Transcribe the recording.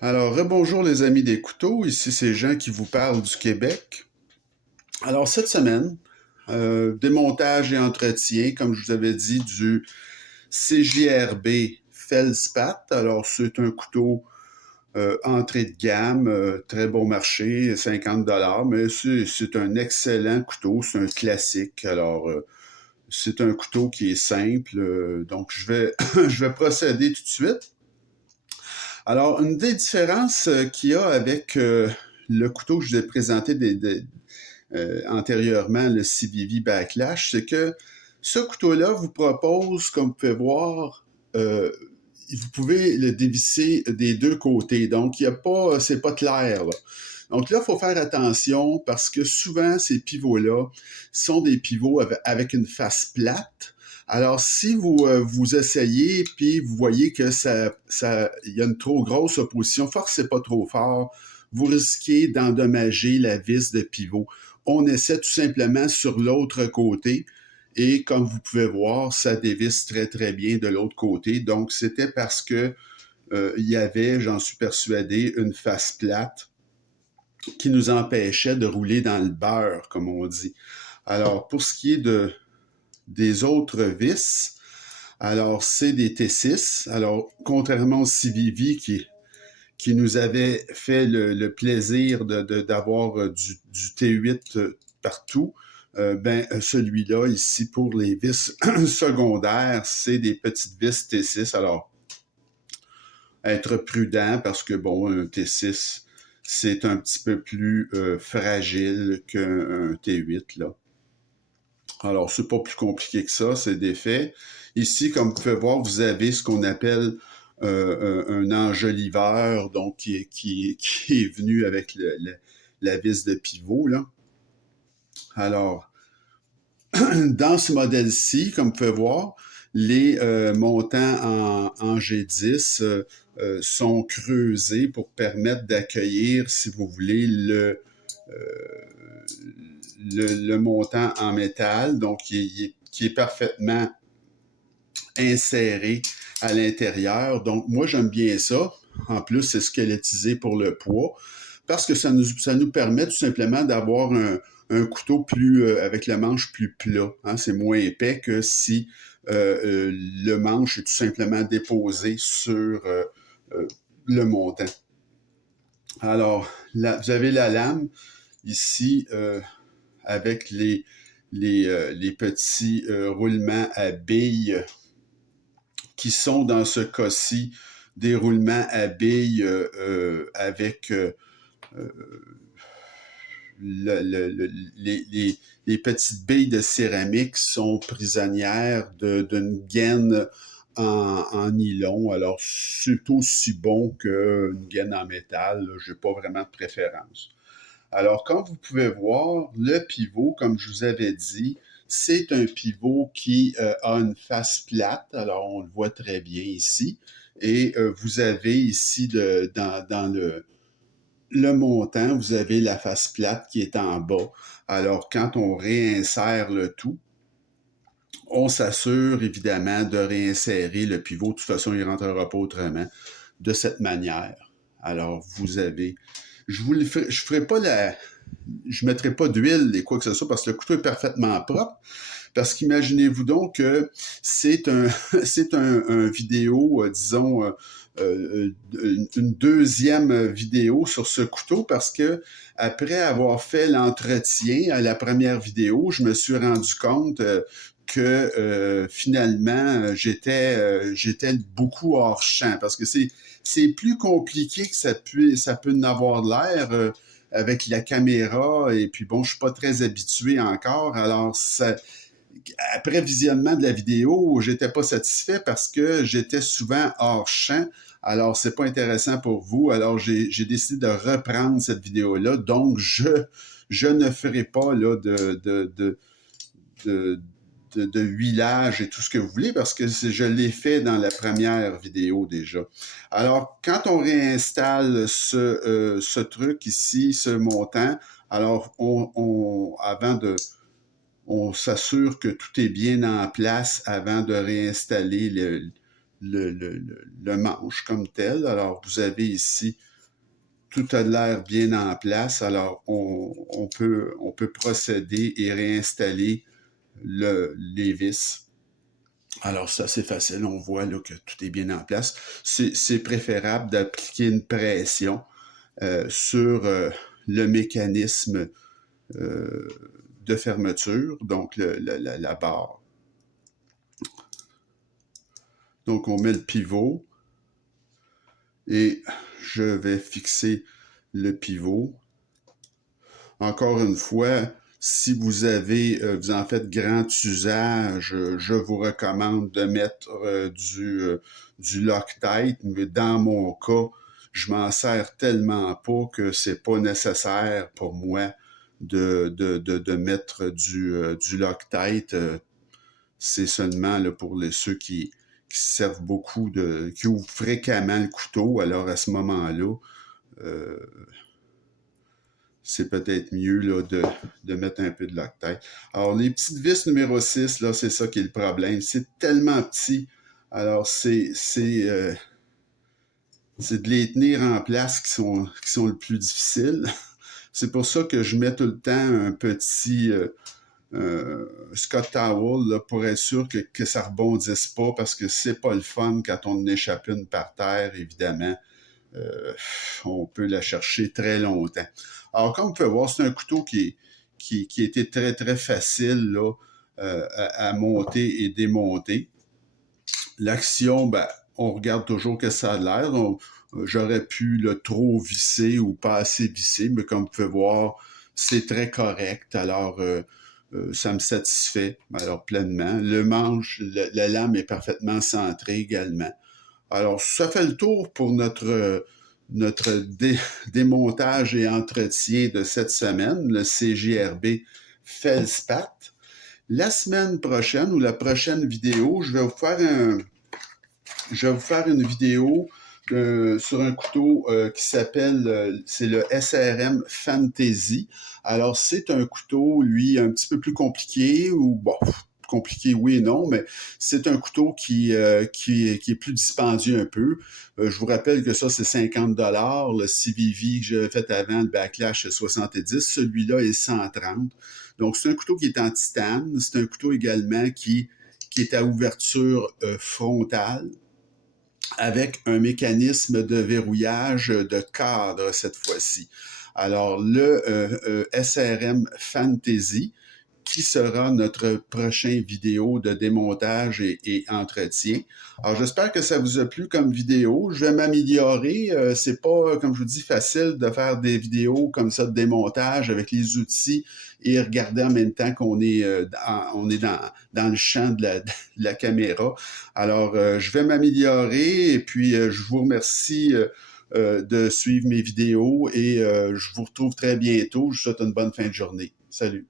Alors, rebonjour les amis des couteaux, ici c'est Jean qui vous parle du Québec. Alors, cette semaine, démontage et entretien, comme je vous avais dit, du CJRB Feldspat. Alors, c'est un couteau entrée de gamme, très bon marché, 50 $, mais c'est un excellent couteau, c'est un classique. Alors, c'est un couteau qui est simple, donc je vais, je vais procéder tout de suite. Alors, une des différences qu'il y a avec le couteau que je vous ai présenté antérieurement, le CVV Backlash, c'est que ce couteau-là vous propose, comme vous pouvez voir, vous pouvez le dévisser des deux côtés. Donc, il y a pas, c'est pas clair, là. Donc là, il faut faire attention parce que souvent, ces pivots-là sont des pivots avec une face plate. Alors, si vous essayez puis vous voyez que il y a une trop grosse opposition, forcez pas trop fort, vous risquez d'endommager la vis de pivot. On essaie tout simplement sur l'autre côté et comme vous pouvez voir, ça dévisse très très bien de l'autre côté. Donc, c'était parce que il y avait, j'en suis persuadé, une face plate qui nous empêchait de rouler dans le beurre, comme on dit. Alors, pour ce qui est des autres vis, alors c'est des T6. Alors, contrairement au CVV qui nous avait fait le plaisir d'avoir du T8 partout, ben celui-là ici pour les vis secondaires, c'est des petites vis T6. Alors, être prudent parce que bon, un T6 c'est un petit peu plus fragile qu'un T8 là. Alors, c'est pas plus compliqué que ça, c'est des faits. Ici, comme vous pouvez voir, vous avez ce qu'on appelle un enjoliveur, donc qui est venu avec la vis de pivot, là. Alors, dans ce modèle-ci, comme vous pouvez voir, les montants en G10 sont creusés pour permettre d'accueillir, si vous voulez, le montant en métal, donc qui est parfaitement inséré à l'intérieur. Donc, moi, j'aime bien ça. En plus, c'est squelettisé pour le poids, parce que ça nous permet tout simplement d'avoir un couteau plus avec le manche plus plat. Hein? C'est moins épais que si le manche est tout simplement déposé sur le montant. Alors, là, vous avez la lame ici avec les petits roulements à billes qui sont dans ce cas-ci des roulements à billes avec les petites billes de céramique sont prisonnières d'une gaine en nylon. Alors, c'est aussi bon qu'une gaine en métal. Je n'ai pas vraiment de préférence. Alors, comme vous pouvez voir, le pivot, comme je vous avais dit, c'est un pivot qui a une face plate. Alors, on le voit très bien ici. Et vous avez ici dans le montant, vous avez la face plate qui est en bas. Alors, quand on réinsère le tout, on s'assure évidemment de réinsérer le pivot. De toute façon, il ne rentrera pas autrement de cette manière. Alors, vous avez... Je ferai pas je ne mettrai pas d'huile et quoi que ce soit parce que le couteau est parfaitement propre. Parce qu'imaginez-vous donc que c'est c'est un vidéo, disons, une deuxième vidéo sur ce couteau parce que après avoir fait l'entretien à la première vidéo, je me suis rendu compte que finalement j'étais beaucoup hors champ parce que c'est plus compliqué que ça peut en avoir de l'air avec la caméra et puis bon je suis pas très habitué encore alors après visionnement de la vidéo j'étais pas satisfait parce que j'étais souvent hors champ alors c'est pas intéressant pour vous alors j'ai décidé de reprendre cette vidéo là donc je ne ferai pas là de, de huilage et tout ce que vous voulez parce que je l'ai fait dans la première vidéo déjà. Alors, quand on réinstalle ce truc ici, ce montant, alors avant on s'assure que tout est bien en place avant de réinstaller le manche comme tel. Alors, vous avez ici tout a l'air bien en place. Alors, on peut procéder et réinstaller les vis. Alors, ça, c'est facile. On voit là, que tout est bien en place. C'est préférable d'appliquer une pression sur le mécanisme euh, de fermeture, donc la barre. Donc, on met le pivot et je vais fixer le pivot. Encore une fois, si vous en faites grand usage, je vous recommande de mettre du Loctite, mais dans mon cas, je m'en sers tellement pas que c'est pas nécessaire pour moi de mettre du Loctite. C'est seulement là, pour ceux qui servent beaucoup qui ouvrent fréquemment le couteau. Alors à ce moment-là, euh, c'est peut-être mieux là, de mettre un peu de Loctite. Alors, les petites vis numéro 6, là, c'est ça qui est le problème. C'est tellement petit. Alors, c'est de les tenir en place qui sont le plus difficiles. C'est pour ça que je mets tout le temps un petit Scott Towel là, pour être sûr que ça rebondisse pas, parce que c'est pas le fun quand on en échappe une par terre, évidemment. On peut la chercher très longtemps. Alors, comme vous pouvez voir, c'est un couteau qui était très, très facile là, à monter et démonter. L'action, ben, on regarde toujours que ça a l'air. J'aurais pu le trop visser ou pas assez visser, mais comme vous pouvez voir, c'est très correct. Alors, ça me satisfait alors pleinement. Le manche, la lame est parfaitement centrée également. Alors, ça fait le tour pour notre démontage et entretien de cette semaine, le CJRB Feldspat. La semaine prochaine ou la prochaine vidéo, je vais vous faire une vidéo sur un couteau qui s'appelle, c'est le SRM Fantasy. Alors, c'est un couteau, lui, un petit peu plus compliqué, ou bon, compliqué, oui et non, mais c'est un couteau qui est plus dispendieux un peu. Je vous rappelle que ça, c'est 50 $. Le CVV que j'avais fait avant, le Backlash, c'est 70. Celui-là est 130. Donc, c'est un couteau qui est en titane. C'est un couteau également qui est à ouverture frontale, avec un mécanisme de verrouillage de cadre cette fois-ci. Alors, le SRM Fantasy, qui sera notre prochain vidéo de démontage et entretien. Alors, j'espère que ça vous a plu comme vidéo. Je vais m'améliorer. C'est pas, comme je vous dis, facile de faire des vidéos comme ça de démontage avec les outils et regarder en même temps qu'on est, dans le champ de la caméra. Alors, je vais m'améliorer et puis je vous remercie de suivre mes vidéos et je vous retrouve très bientôt. Je vous souhaite une bonne fin de journée. Salut!